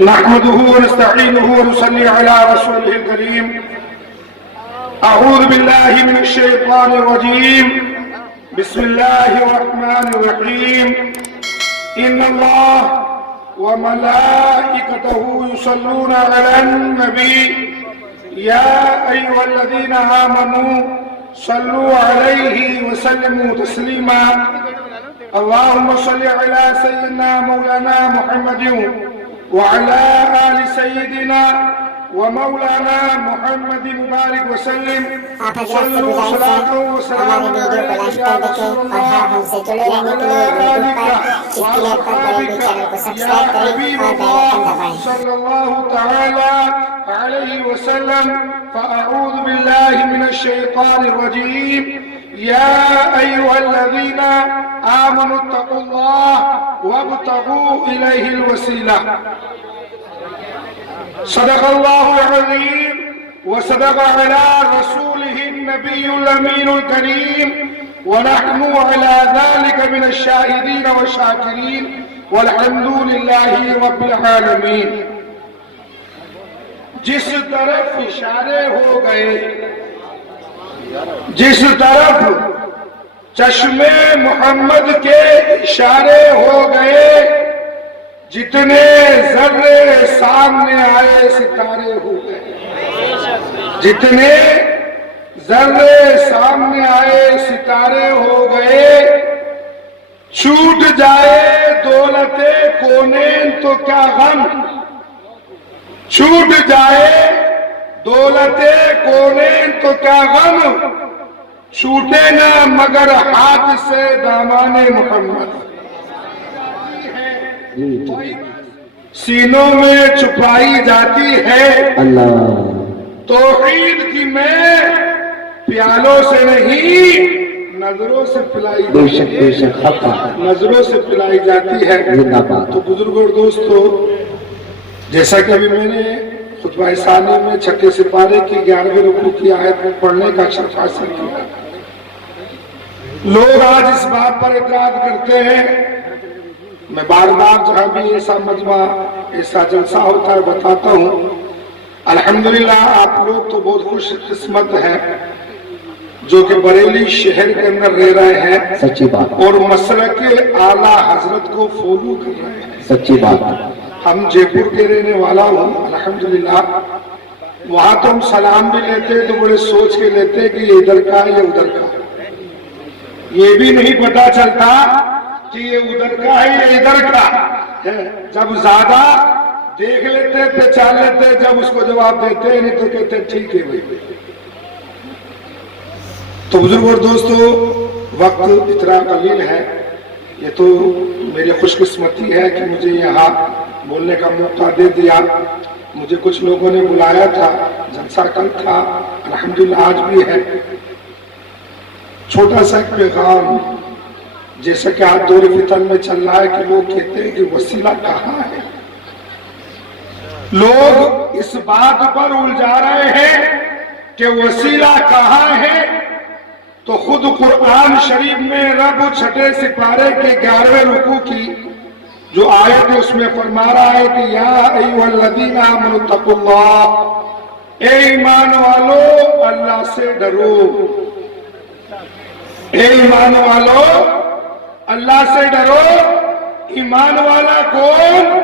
نحمده ونستعينه ونصلي على رسوله الكريم. أعوذ بالله من الشيطان الرجيم. بسم الله الرحمن الرحيم. إن الله وملائكته يصلون على النبي يا أيها الذين آمنوا صلوا عليه وسلموا تسليما. اللهم صل على سيدنا مولانا محمد وعلى آل سيدنا ومولانا محمد مبارك وسلم. صلوا صلاة وسلام عليك يا رسول الله وعلى آلك وأصحابك يا حبيب الله صلى الله تعالى عليه وسلم. فأعوذ بالله من الشيطان الرجيم. يا أيها الذين آمنوا اتقوا الله وابتغوا إليه الوسيلة. صدق الله العظيم وصدق على رسوله النبي الأمين الكريم. ونحن على ذلك من الشاهدين والشاكرين والحمد لله رب العالمين. جس طرف اشارے ہو گئے، جس طرف چشمے محمد کے اشارے ہو گئے، جتنے ذرے سامنے آئے ستارے ہو گئے. جتنے ذرے سامنے آئے ستارے ہو گئے. چھوٹ جائے دولت کونین تو کیا غم، چھوٹ جائے دولت کونین تو کیا غم، چھوٹے نہ مگر ہاتھ سے دامان محمد. سینوں میں چھپائی جاتی ہے توحید کی میں، پیالوں سے نہیں نظروں سے پلائی جاتی ہے، نظروں سے پلائی جاتی ہے. تو بزرگوں اور دوستو، جیسا کہ ابھی میں نے خطبہ ثانی میں چھٹے سپارے کی 11ویں رکوع کی آیت پڑھنے کا شرف حاصل کیا. لوگ آج اس بات پر اعتراض کرتے ہیں، میں بار بار جہاں بھی ایسا مجمع ایسا جلسہ ہوتا ہے بتاتا ہوں، الحمدللہ آپ لوگ تو بہت خوش قسمت ہیں جو کہ بریلی شہر کے اندر رہ رہے ہیں، سچی بات، اور مسلک اعلیٰ حضرت کو فالو کر رہے ہیں، سچی بات. ہم جے پور کے رہنے والا ہوں الحمدللہ. وہاں تو ہم سلام بھی لیتے تو بڑے سوچ کے لیتے کہ یہ ادھر کا ہے یا ادھر کا. یہ بھی نہیں پتا چلتا کہ یہ ادھر کا ہے یا ادھر کا ہے. جب زیادہ دیکھ لیتے پہچان لیتے، جب اس کو جواب دیتے نہیں تو کہتے ٹھیک ہے بھائی. تو بزرگ اور دوستو، وقت اتنا قلیل ہے. یہ تو میری خوش قسمتی ہے کہ مجھے یہاں بولنے کا موقع دے دیا. مجھے کچھ لوگوں نے بلایا تھا، جلسہ کل تھا، الحمدللہ آج بھی ہے. چھوٹا سا ایک پیغام، جیسا کہ آج دور فتن میں چل رہا ہے کہ لوگ کہتے ہیں کہ وسیلہ کہاں ہے. لوگ اس بات پر الجھا رہے ہیں کہ وسیلہ کہاں ہے. تو خود قرآن شریف میں رب چھٹے سپارے کے 11ویں رکوع کی جو آیت ہے اس میں فرما رہا ہے کہ یا ایھا الذین آمنوا اتقوا اللہ، اے ایمان والو اللہ سے ڈرو. اے ایمان والو اللہ سے ڈرو. ایمان والا کون؟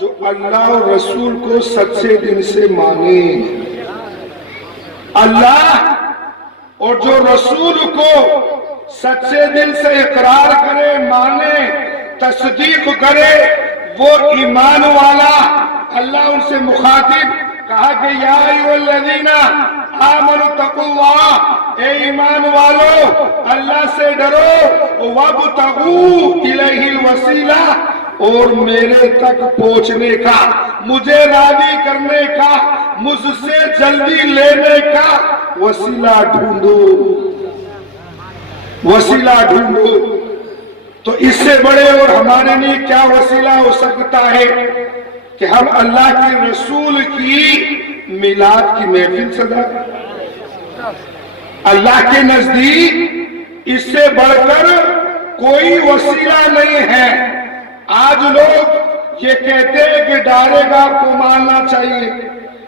جو اللہ اور رسول کو سچے دل سے مانے، اللہ اور جو رسول کو سچے دل سے اقرار کرے، مانے، تصدیق کرے، وہ ایمان والا. اللہ ان سے مخاطب کہا کہ یا ایھا الذین آمنوا اتقوا اللہ، اے ایمان والو اللہ سے ڈرو، وابتغوا الیہ الوسیلہ، اور میرے تک پہنچنے کا، مجھے راضی کرنے کا، مجھ سے جلدی لینے کا وسیلہ ڈھونڈو، وسیلہ ڈھونڈو. تو اس سے بڑے اور ہمارے لیے کیا وسیلہ ہو سکتا ہے کہ ہم اللہ کے رسول کی میلاد کی محفل سجا. اللہ کے نزدیک اس سے بڑھ کر کوئی وسیلہ نہیں ہے. آج لوگ یہ کہتے ہیں کہ ڈالے گا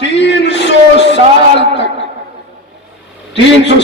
300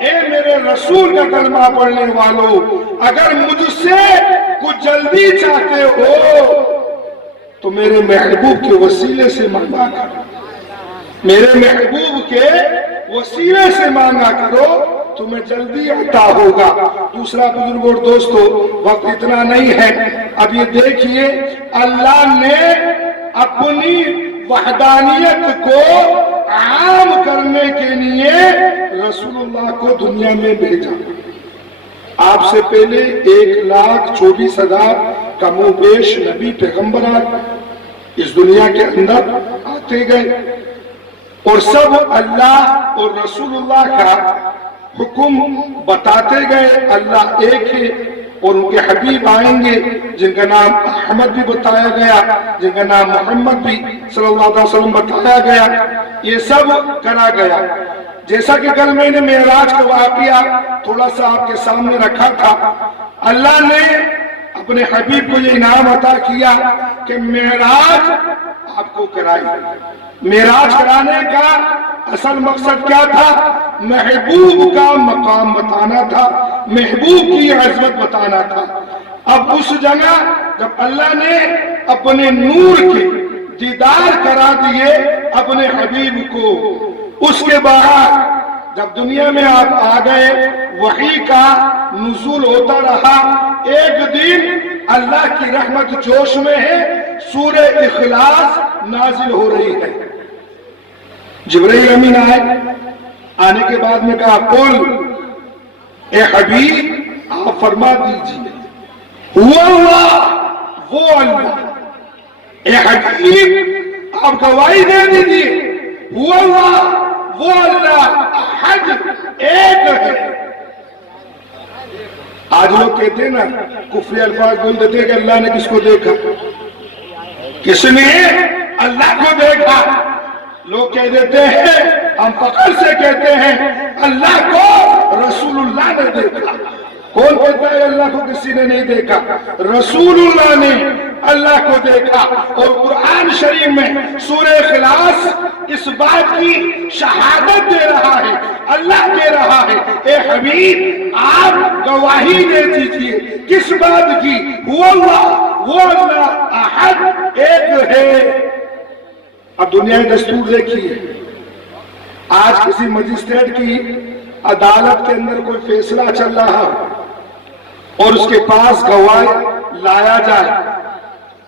اے میرے رسول کا کلمہ پڑھنے والوں، اگر مجھ سے کچھ جلدی چاہتے ہو تو میرے محبوب کے وسیلے سے مانگا کرو، میرے محبوب کے وسیلے سے مانگا کرو، تمہیں جلدی عطا ہوگا۔ دوسرا بزرگ اور دوستو، وقت اتنا نہیں ہے، اب یہ دیکھیے اللہ نے اپنی وحدانیت کو عام کرنے کے لیے رسول اللہ کو دنیا میں بھیجا۔ آپ سے پہلے 1,24,000 کم و بیش نبی پیغمبران اس دنیا کے اندر آتے گئے، اور سب اللہ اور رسول اللہ کا حکم بتاتے گئے۔ اللہ ایک ہے اور ان کے حبیب آئیں گے جن کا نام احمد بھی بتایا گیا، جن کا نام محمد بھی صلی اللہ علیہ وسلم بتایا گیا، یہ سب کرا گیا۔ جیسا کہ کل میں نے معراج کا واقعہ تھوڑا سا آپ کے سامنے رکھا تھا، اللہ نے اپنے حبیب کو یہ انعام عطا کیا کہ معراج آپ کو کرائی۔ معراج کرانے کا اصل مقصد کیا تھا؟ محبوب کا مقام بتانا تھا، محبوب کی عظمت بتانا تھا۔ اب اس جگہ جب اللہ نے اپنے نور کے دیدار کرا دیے اپنے حبیب کو، اس کے بعد جب دنیا میں آپ آ گئے، وحی کا نزول ہوتا رہا۔ ایک دن اللہ کی رحمت جوش میں ہے، سورہ اخلاص نازل ہو رہی ہے۔ جبرائیل امین آئے، آنے کے بعد میں کہا قل اے حبیب آپ فرما دیجئے ہوا اللہ، وہ اللہ۔ اے حبیب آپ گواہی دے دیجئے ہوا اللہ، وہ اللہ احد ایک ہے۔ آج لوگ کہتے ہیں نا، کفری الفاظ بول دیتے ہیں کہ اللہ نے کس کو دیکھا، کس نے اللہ کو دیکھا۔ لوگ کہہ دیتے ہیں، ہم فخر سے کہتے ہیں اللہ کو رسول اللہ نے دیکھا۔ کون کہتا ہے اللہ کو کسی نے نہیں دیکھا؟ رسول اللہ نے اللہ کو دیکھا۔ اور قرآن شریف میں سورہ اخلاص اس بات کی شہادت دے رہا ہے، اللہ کہہ رہا ہے اے حبیب آپ گواہی دے دیجئے کس بات کی؟ وہ اللہ احد ایک ہے۔ اب دنیا میں دستور دیکھیے، آج کسی مجسٹریٹ کی عدالت کے اندر کوئی فیصلہ چل رہا ہو اور اس کے پاس گواہ لایا جائے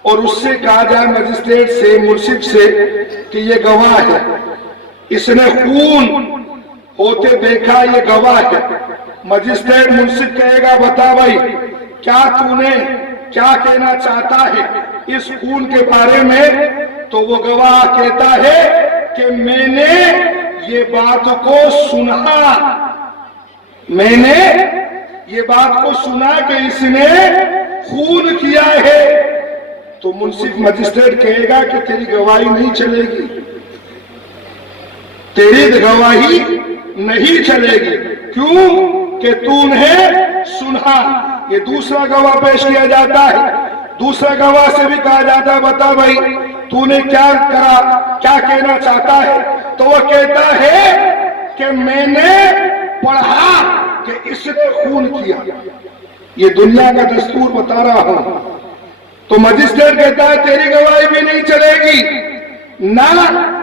اور اس سے کہا جائے مجسٹریٹ سے، منصف سے کہ یہ گواہ ہے، اس نے خون ہوتے دیکھا، یہ گواہ ہے۔ مجسٹریٹ منصف کہے گا بتا بھائی کیا تو نے کیا کہنا چاہتا ہے اس خون کے بارے میں؟ تو وہ گواہ کہتا ہے کہ میں نے یہ بات کو سنا، میں نے یہ بات کو سنا کہ اس نے خون کیا ہے۔ تو منصف مجسٹریٹ کہے گا کہ تیری گواہی نہیں چلے گی، تیری گواہی نہیں چلے گی، کیوں کہ تو نے سنا۔ یہ دوسرا گواہ پیش کیا جاتا ہے، دوسرا گواہ سے بھی کہا جاتا ہے بتا بھائی تو نے کیا کرا، کیا کہنا چاہتا ہے؟ تو وہ کہتا ہے کہ میں نے پڑھا کہ اس نے خون کیا۔ یہ دنیا کا دستور بتا رہا ہوں۔ تو مجسٹریٹ کہتا ہے تیری گواہی بھی نہیں چلے گی، نہ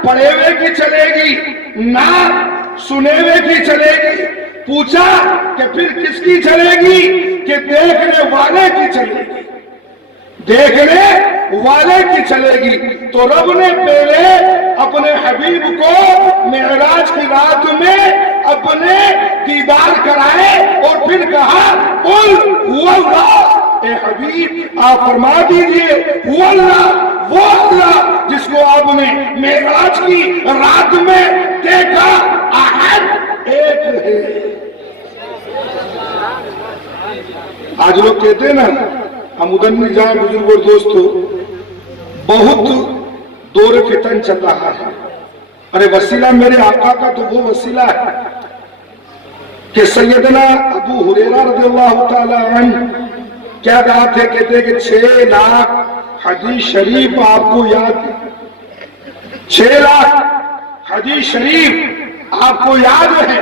پڑھے ہوئے کی چلے گی، نہ سنے ہوئے کی چلے گی۔ پوچھا کہ پھر کس کی چلے گی؟ کہ دیکھنے والے کی چلے گی، دیکھنے والے کی چلے گی۔ تو رب نے پہلے اپنے حبیب کو معراج کی رات میں اپنے دیدار کرائے اور پھر کہا قل هو اللہ، اے حبیب آپ فرما دیجئے هو اللہ، وہ اللہ جس کو آپ نے معراج کی رات میں دیکھا، احد ایک ہے۔ آج لوگ کہتے ہیں نا ہم ادھر نہیں جائیں، بزرگ اور دوستو بہت دور فتن چل رہا ہے۔ ارے وسیلہ میرے آقا کا تو وہ وسیلہ ہے کہ سیدنا ابو ہریرہ رضی اللہ تعالی عنہ کیا کہا تھے؟ کہتے کہ 6 لاکھ حدیث شریف آپ کو یاد ہے، 6 لاکھ حدیث شریف آپ کو یاد ہے۔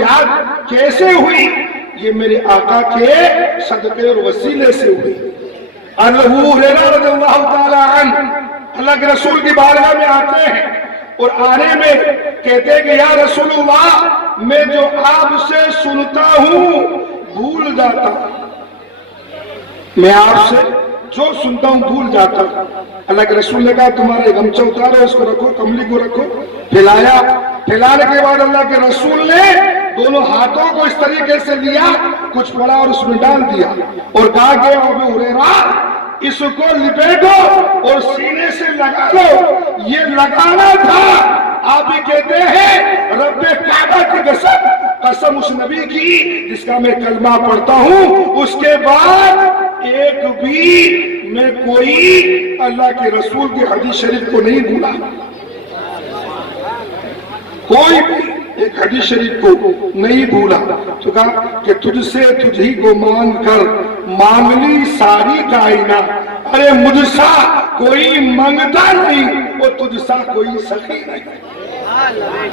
یاد کیسے ہوئی؟ یہ میرے آقا کے صدقے اور وسیلے سے ہوئی۔ ابو ہریرہ رضی اللہ تعالی عنہ اللہ کے رسول کی بارگاہ میں آتے ہیں اور آنے میں کہتے ہیں کہ یا رسول اللہ، میں جو آپ سے سنتا ہوں بھول جاتا ہوں، میں آپ سے جو سنتا ہوں بھول جاتا ہوں۔ اللہ کے رسول نے کہا تمہارے غمچہ اتارو، اس کو رکھو، کملی کو رکھو۔ پھیلایا، پھیلانے کے بعد اللہ کے رسول نے دونوں ہاتھوں کو اس طریقے سے لیا، کچھ پڑا اور اس میں ڈال دیا اور کہا کہ ابو ہریرہ اس کو لپیٹو اور سینے سے لگا لو۔ یہ لگانا تھا۔ آپ ہی کہتے ہیں رب کعبہ کی قسم، قسم اس نبی کی جس کا میں کلمہ پڑھتا ہوں، اس کے بعد ایک بھی میں کوئی اللہ کے رسول کی حدیث شریف کو نہیں بھولا، کوئی بھی ایک حدیث شریف کو نہیں بھولا۔ تو کہا کہ تجھ سے تجھ ہی کو مانگ کر مانگ لی ساری کائنات، ارے مجھ سا کوئی مانگتا نہیں اور تجھ سا کوئی سخی نہیں۔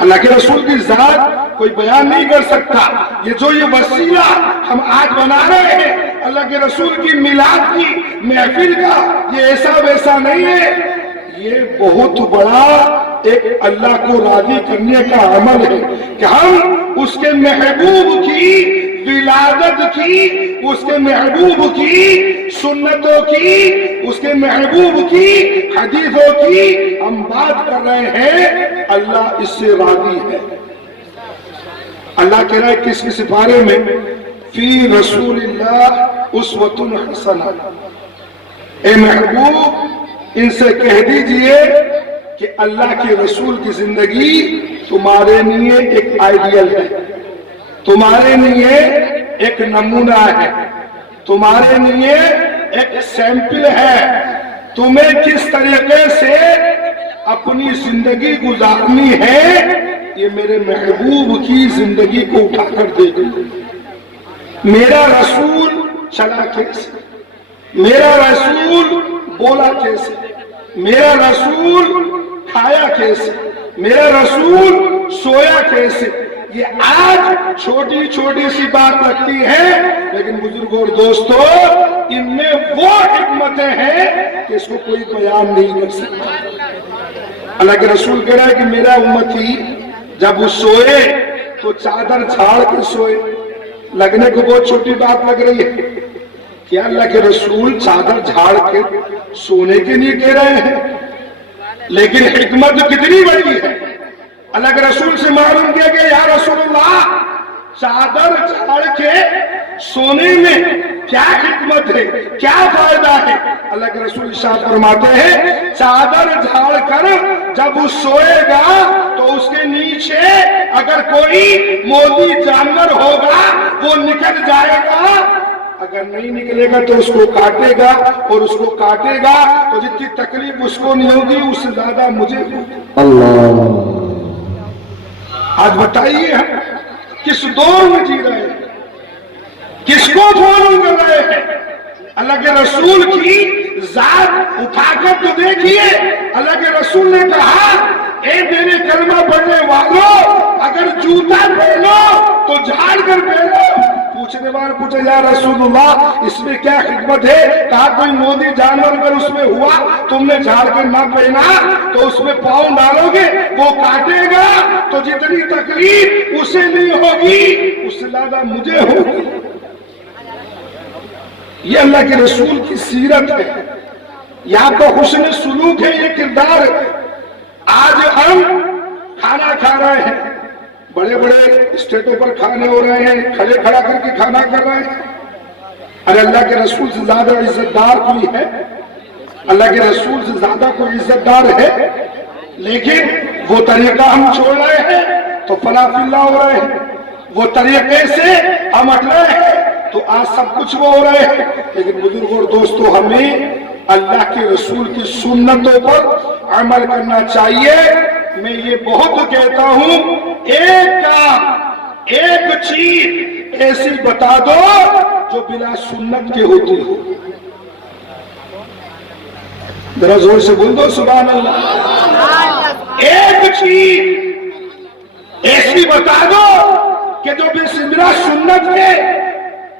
اللہ کے رسول کی ذات کوئی بیان نہیں کر سکتا۔ یہ وسیلہ ہم آج بنا رہے ہیں اللہ کے رسول کی میلاد کی محفل کا، یہ ایسا ویسا نہیں ہے، یہ بہت بڑا ایک اللہ کو راضی کرنے کا عمل ہے کہ ہم اس کے محبوب کی ولادت کی، اس کے محبوب کی سنتوں کی، اس کے محبوب کی حدیثوں کی ہم بات کر رہے ہیں۔ اللہ اس سے راضی ہے۔ اللہ کہہ رہا ہے کس کے سپارے میں؟ فی رسول اللہ اسوۃ حسنہ، اے محبوب ان سے کہہ دیجئے کہ اللہ کے رسول کی زندگی تمہارے لیے ایک آئیڈیل ہے، تمہارے لیے ایک نمونہ ہے، تمہارے لیے ایک سیمپل ہے، تمہیں کس طریقے سے اپنی زندگی گزارنی ہے یہ میرے محبوب کی زندگی کو اٹھا کر دیکھو۔ میرا رسول چلا کیسے، میرا رسول بولا کیسے، میرا رسول کھایا کیسے، میرا رسول سویا کیسے، یہ آج چھوٹی چھوٹی سی بات لگتی ہے، لیکن بزرگوں اور دوستو ان میں وہ حکمتیں ہیں کہ اس کو کوئی بیان نہیں کر سکتا۔ اللہ کے رسول کہہ رہا ہے کہ میرا امتی جب وہ سوئے تو چادر جھاڑ کے سوئے۔ لگنے کو بہت چھوٹی بات لگ رہی ہے، کیا اللہ کے رسول چادر جھاڑ کے سونے کے لیے کہہ رہے ہیں؟ لیکن حکمت کتنی بڑی ہے۔ اللہ کے رسول سے معلوم کیا کہ یا رسول اللہ چادر جھاڑ کے سونے میں کیا حکمت ہے، کیا فائدہ ہے؟ اللہ کے رسول ارشاد فرماتے ہیں چادر جھاڑ کر جب وہ سوئے گا تو اس کے نیچے اگر کوئی موذی جانور ہوگا وہ نکل جائے گا، اگر نہیں نکلے گا تو اس کو کاٹے گا، اور اس کو کاٹے گا تو جتنی تکلیف اس کو نہیں ہوگی اس سے زیادہ مجھے ہوگی۔ اللہ، آج بتائیے ہم کس دور میں جی رہے ہیں، کس کو فالو کر رہے ہیں؟ اللہ کے رسول کی ذات اٹھا کر تو دیکھیے۔ اللہ کے رسول نے کہا اے میرے کلمہ پڑھنے والوں اگر جوتا پہنو تو جھاڑ کر پہنو۔ پوچھنے والے پوچھے یا رسول اللہ اس میں کیا حکمت ہے؟ کہا کوئی موذی جانور اگر اس میں ہوا تم نے جھاڑ کر نہ پہنا تو اس میں پاؤں ڈالو گے وہ کاٹے گا تو جتنی تکلیف اسے نہیں ہوگی اس سے زیادہ مجھے ہوگی۔ یہ اللہ کے رسول کی سیرت ہے، یا تو حسن سلوک ہے، یہ کردار ہے۔ آج ہم کھانا کھا رہے ہیں، بڑے بڑے اسٹیٹوں پر کھانے ہو رہے ہیں، کھڑے کھڑا کر کے کھانا کر رہے ہیں۔ ارے اللہ کے رسول سے زیادہ عزت دار کوئی ہے؟ اللہ کے رسول سے زیادہ کوئی عزت دار ہے؟ لیکن وہ طریقہ ہم چھوڑ رہے ہیں تو فلا فی اللہ ہو رہے ہیں، وہ طریقے سے ہم ہٹ رہے ہیں تو آج سب کچھ وہ ہو رہے ہیں۔ لیکن بزرگوں اور دوستو ہمیں اللہ کے رسول کی سنتوں پر عمل کرنا چاہیے۔ میں یہ بہت کہتا ہوں ایک کام، ایک چیز ایسی بتا دو جو بلا سنت کے ہوتی ہو۔ ذرا زور سے بول دو سبحان اللہ۔ ایک چیز ایسی بتا دو کہ جو بسملہ سنت کے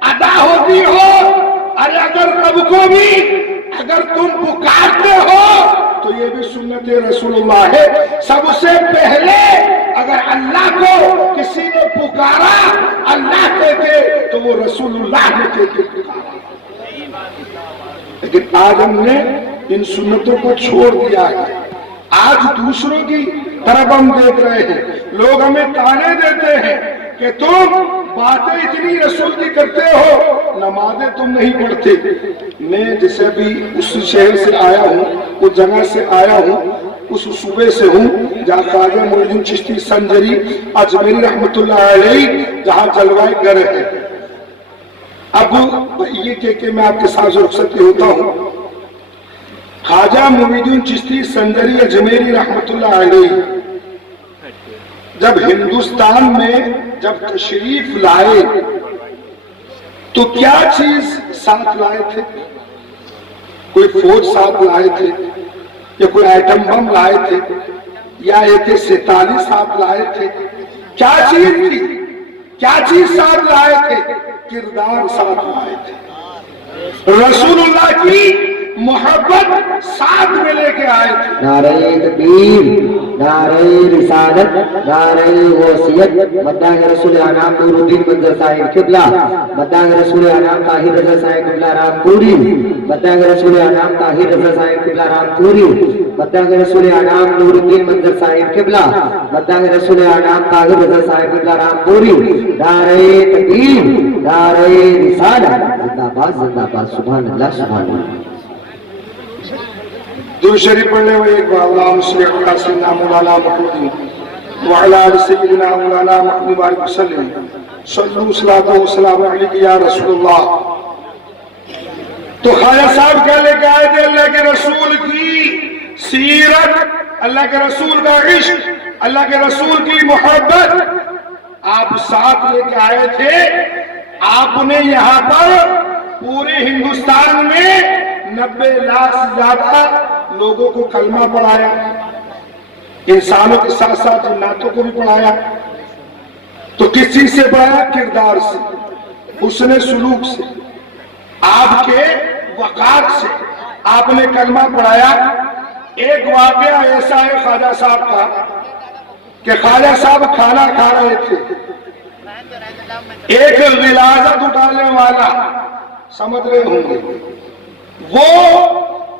ادا ہوتی ہو، ارے اگر رب کو بھی اگر تم پکارتے ہو تو یہ بھی سنت رسول اللہ ہے۔ سب سے پہلے اگر اللہ کو کسی نے پکارا اللہ کہتے تو وہ رسول اللہ نے کہتے پکارا، لیکن آج ہم نے ان سنتوں کو چھوڑ دیا ہے۔ آج دوسروں کی طرف ہم دیکھ رہے ہیں، لوگ ہمیں تانے دیتے ہیں کہ تم باتیں اتنی رسول کی کرتے ہو، نمازیں تم نہیں پڑھتے۔ میں جیسے بھی اس شہر سے آیا ہوں، اس جگہ سے آیا ہوں، اس صوبے سے ہوں جہاں خواجہ معین الدین چشتی سنجری اجمیری رحمت اللہ علیہ جہاں جلوہ گر ہے۔ اب یہ کہ میں آپ کے ساتھ رخصتی ہوتا ہوں، خواجہ معین الدین چشتی سنجری اجمیری رحمت اللہ علیہ جب ہندوستان میں جب تشریف لائے تو کیا چیز ساتھ لائے تھے؟ کوئی فوج ساتھ لائے تھے یا کوئی ایٹم بم لائے تھے یا AK-47 ساتھ لائے تھے؟ کیا چیز تھی؟ کیا چیز ساتھ لائے تھے؟ کردار ساتھ لائے تھے، رسول اللہ کی محبت ساتھ میں لے کے آئے تھے۔ نعرہ تکبیر، نعرہ رسالت، نعرہ غوثیت، مداح رسول انعام نور الدین منظر صاحب قبلہ، مداح رسول انعام طاہر رضا صاحب قبلہ رام پوری، مداح رسول انعام طاہر رضا صاحب قبلہ رام پوری، مداح رسول انعام نور الدین منظر صاحب قبلہ، مداح رسول انعام طاہر رضا صاحب قبلہ رام پوری۔ نعرہ تکبیر، نعرہ رسالت، زندہ باد زندہ باد، سبحان اللہ سبحان اللہ۔ درود شریف پڑھنے والے ایک بار اللہم صلی علی سیدنا مولانا محمد وعلی آل سیدنا مولانا محمد وعلی وسلم صلو صلاۃ وسلام علیک یا رسول اللہ۔ تو خواجہ صاحب کیا لے کے آئے تھے؟ اللہ کے رسول کی سیرت، اللہ کے رسول کا عشق، اللہ کے رسول کی محبت آپ ساتھ لے کے آئے تھے۔ آپ نے یہاں پر پورے ہندوستان میں 90 لاکھ سے زیادہ لوگوں کو کلمہ پڑھایا، انسانوں کے ساتھ ساتھ جناتوں کو بھی پڑھایا۔ تو کس چیز سے پڑھایا؟ کردار سے، حسن سلوک سے، آپ کے وقار سے آپ نے کلمہ پڑھایا۔ ایک واقعہ ایسا ہے خواجہ صاحب کا کہ خواجہ صاحب کھانا کھا رہے تھے، ایک غلاظت اٹھانے والا، سمجھ رہے ہوں گے، وہ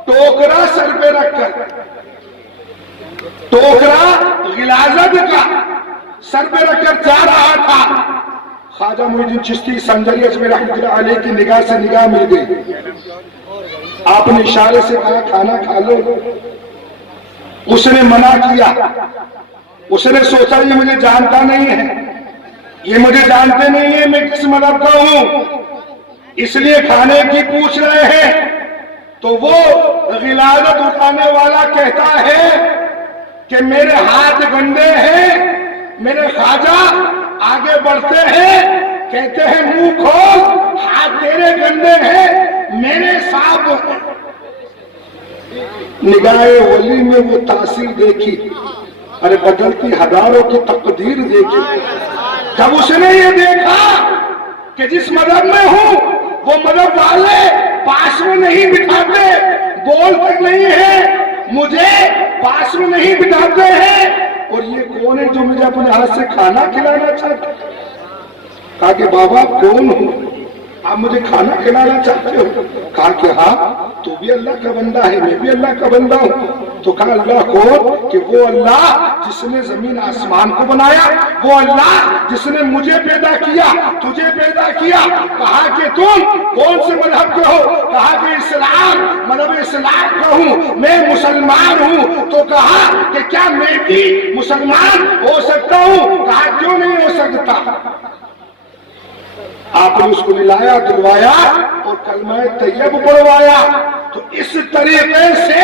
ٹوکرا سر پہ رکھ کر، ٹوکرا غلاظت کا سر پہ رکھ کر جا رہا تھا۔ خواجہ معین الدین چشتی سنجری اجمیری رحمۃ اللہ علیہ کی نگاہ سے نگاہ مل گئی۔ آپ نے اشارے سے کہا کھانا کھا لو، اس نے منع کیا۔ اس نے سوچا یہ مجھے جانتا نہیں ہے، یہ مجھے جانتے نہیں ہیں میں کس مذہب کا ہوں، اس لیے کھانے کی پوچھ رہے ہیں۔ تو وہ غلاظت اٹھانے والا کہتا ہے کہ میرے ہاتھ گندے ہیں۔ میرے خواجہ آگے بڑھتے ہیں، کہتے ہیں منہ کھول، ہاتھ تیرے گندے ہیں، میرے صاحب۔ نگاہ ولی میں وہ تاثیر دیکھی، ارے بدلتی ہزاروں کی تقدیر دیکھی۔ جب اس نے یہ دیکھا کہ جس مذہب میں ہوں وہ مذہب والے پاس میں نہیں بٹھاتے، بولتے نہیں ہیں، مجھے پاس میں نہیں بٹھاتے ہیں، اور یہ کون ہے جو مجھے اپنے ہاتھ سے کھانا کھلانا چاہتا ہے؟ کہا کہ بابا کون ہوں آپ مجھے کھانا کھلانا چاہتے ہو؟ کہا کہ ہاں تو بھی اللہ کا بندہ ہے، میں بھی اللہ کا بندہ ہوں۔ تو کہا اللہ کون؟ کہ وہ اللہ جس نے زمین آسمان کو بنایا، وہ اللہ جس نے مجھے پیدا کیا، تجھے پیدا کیا۔ کہا کہ تم کون سے مذہب کے ہو؟ کہا کہ اسلام، مذہب اسلام کا ہوں، میں مسلمان ہوں۔ تو کہا کہ کیا میں بھی مسلمان ہو سکتا ہوں؟ کہا کیوں نہیں ہو سکتا؟ آپ نے اس کو ملایا، دلوایا اور کلمہ طیب پڑھوایا۔ تو اس طریقے سے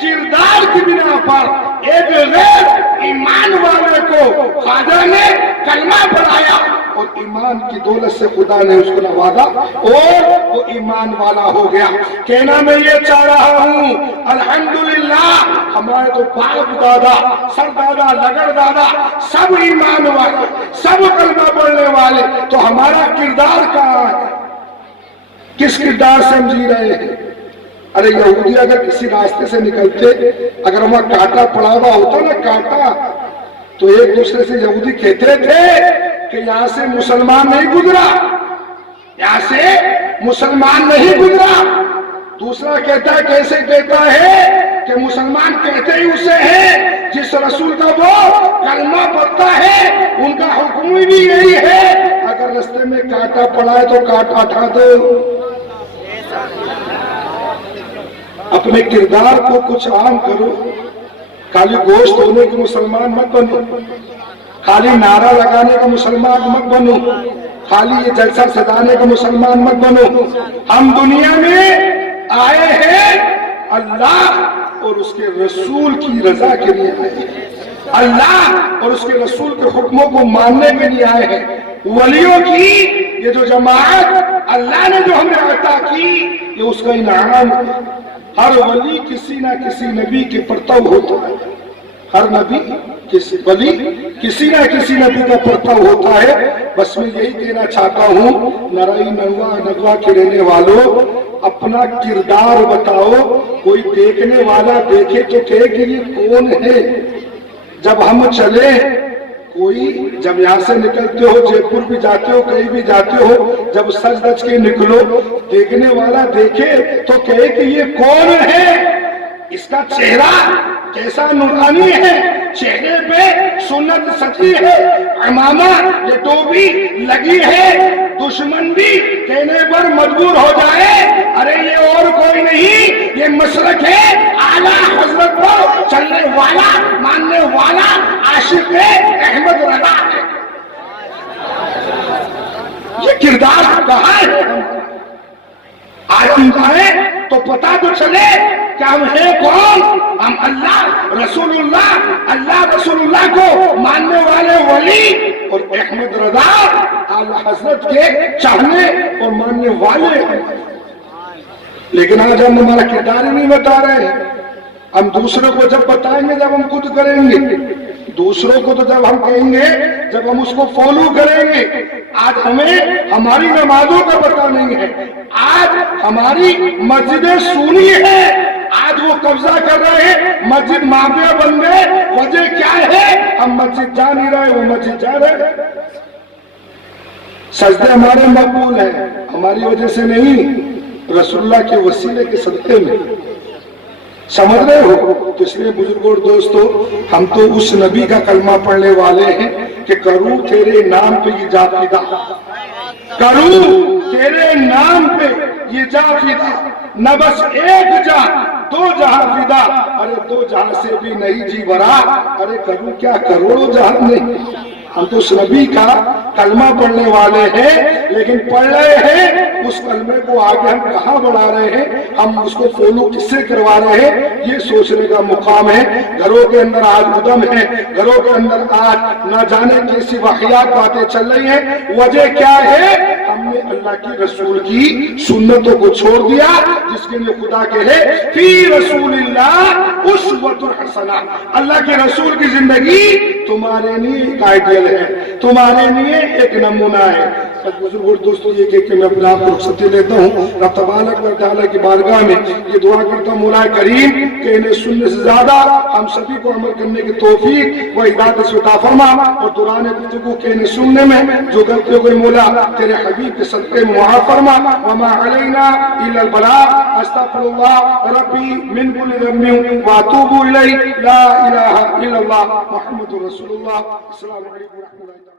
کردار کی بنا پر ایک غیر ایمان والے کو خواجہ نے کلمہ پڑھایا، اور ایمان کی دولت سے خدا نے اس کو نوازا اور وہ ایمان والا ہو گیا۔ کہنا میں یہ چاہ رہا ہوں الحمدللہ ہمارے تو باپ دادا سر دادا لگڑ دادا سب ایمان والے سب کلمہ پڑھنے والے، تو ہمارا کردار کہاں ہے؟ کس کردار سے ہم جی رہے ہیں؟ ارے یہودی اگر کسی راستے سے نکلتے، اگر وہاں کانٹا پڑا ہوا ہوتا نا کانٹا، تو ایک دوسرے سے یہودی کہتے تھے کہ یہاں سے مسلمان نہیں گزرا، یہاں سے مسلمان نہیں گزرا۔ دوسرا کہتا ہے، کیسے کہتا ہے کہ مسلمان کہتے ہی اسے ہیں جس رسول کا وہ کلمہ پڑھتا ہے، ان کا حکم بھی یہی ہے اگر رستے میں کانٹا پڑا ہے تو کانٹا اٹھا دو۔ اپنے کردار کو کچھ عام کرو، خالی گوشت ہونے کے مسلمان مت بنو، خالی نعرہ لگانے کا مسلمان مت بنو، خالی یہ جلسہ سجانے کا مسلمان مت بنو۔ ہم دنیا میں آئے ہیں اللہ اور اس کے رسول کی رضا کے لیے آئے ہیں، اللہ اور اس کے رسول کے حکموں کو ماننے کے لیے آئے ہیں۔ ولیوں کی یہ جو جماعت اللہ نے جو ہمیں عطا کی، یہ اس کا انعام ہے۔ ہر ولی کسی نہ کسی نبی کے پرتو ہوتا ہے، ہر نبی ولی کسی نہ کسی نبی کا پرتو ہوتا ہے۔ بس میں یہی کہنا چاہتا ہوں نرائی نگوا کے رہنے والوں، اپنا کردار بتاؤ۔ کوئی دیکھنے والا دیکھے تو کہے کہ یہ کون ہے؟ جب ہم چلے، کوئی جب یہاں سے نکلتے ہو، جے پور بھی جاتے ہو، کہیں بھی جاتے ہو، جب سج دج کے نکلو، دیکھنے والا دیکھے تو کہے کہ یہ کون ہے؟ اس کا چہرہ کیسا نورانی ہے، چہرے پہ سنت سچی ہے، عمامہ یہ ٹوپی لگی ہے، دشمن بھی کہنے پر مجبور ہو جائے ارے یہ اور کوئی نہیں، یہ مسلک ہے اعلیٰ حضرت کو چلنے والا ماننے والا عاشق احمد رضا ہے۔ یہ کردار کہاں ہے؟ آج ہم جائیں تو پتا تو چلے کہ ہم ہیں کون؟ ہم اللہ رسول اللہ کو ماننے والے ولی اور احمد رضا اعلیٰ حضرت کے چاہنے اور ماننے والے ہیں۔ لیکن آج ہم ہمارا کردار ہی نہیں بتا رہے ہیں۔ ہم دوسروں کو جب بتائیں گے جب ہم خود کریں گے، دوسروں کو تو جب ہم کہیں گے جب ہم اس کو فالو کریں گے۔ آج ہمیں ہماری نمازوں کا پتہ نہیں ہے، آج ہماری مسجدیں سونی ہے، آج وہ قبضہ کر رہے ہیں، مسجد مافیا بن گئے۔ وجہ کیا ہے؟ ہم مسجد جا نہیں رہے، وہ مسجد جا رہے ہیں۔ سجدے ہمارے مقبول ہیں ہماری وجہ سے نہیں، رسول اللہ کے وسیلے کے صدقے میں۔ سمجھ رہے ہو؟ تو اس لیے بزرگوں اور دوستو، ہم تو اس نبی کا کلمہ پڑھنے والے ہیں کہ کروں تیرے نام پہ یہ جا فدا، کروں تیرے نام پہ یہ جا فدا، نہ بس ایک جا دو جہاں فدا، ارے دو جہاں سے بھی نہیں جی برا، ارے کروں کیا کروڑوں جہاں نہیں۔ ہم تو اس نبی کا کلمہ پڑھنے والے ہیں، لیکن پڑھ رہے ہیں اس کلمے کو آگے ہم کہاں بڑھا رہے ہیں، ہم اس کو فالو کس سے کروا رہے ہیں، یہ سوچنے کا مقام ہے۔ گھروں کے اندر آج ادم ہے، گھروں کے اندر آج نہ جانے کیسی واقعات باتیں چل رہی ہیں۔ وجہ کیا ہے؟ ہم نے اللہ کی رسول کی سنتوں کو چھوڑ دیا، جس کے لیے خدا کہے فی رسول اللہ اسوۃ حسنہ، اللہ کے رسول کی زندگی تمہارے لیے ایک آئیڈیل ہے، تمہارے لیے ایک نمونہ ہے۔ بزرگ اور دوستو، یہ کہہ کے میں اپنے آپ کو رخصتی لیتا ہوں۔ رب تبارک و تعالیٰ کی بارگاہ میں یہ دعا کرتا ہوں مولا کریم کہ انہیں سننے سے زیادہ ہم سبھی کو عمل کرنے کی توفیق و ہدایت سے عطا فرما، اور دوران گفتگو کے انہیں سننے میں جو غلطی ہو گئی مولا تیرے حبیب کے صدقے میں معاف فرما۔ وما علینا الا البلاغ، استغفر اللہ ربی من کل ذنب واتوب الیہ، لا الہ الا اللہ محمد رسول اللہ۔ السلام علیکم و رحمۃ اللہ۔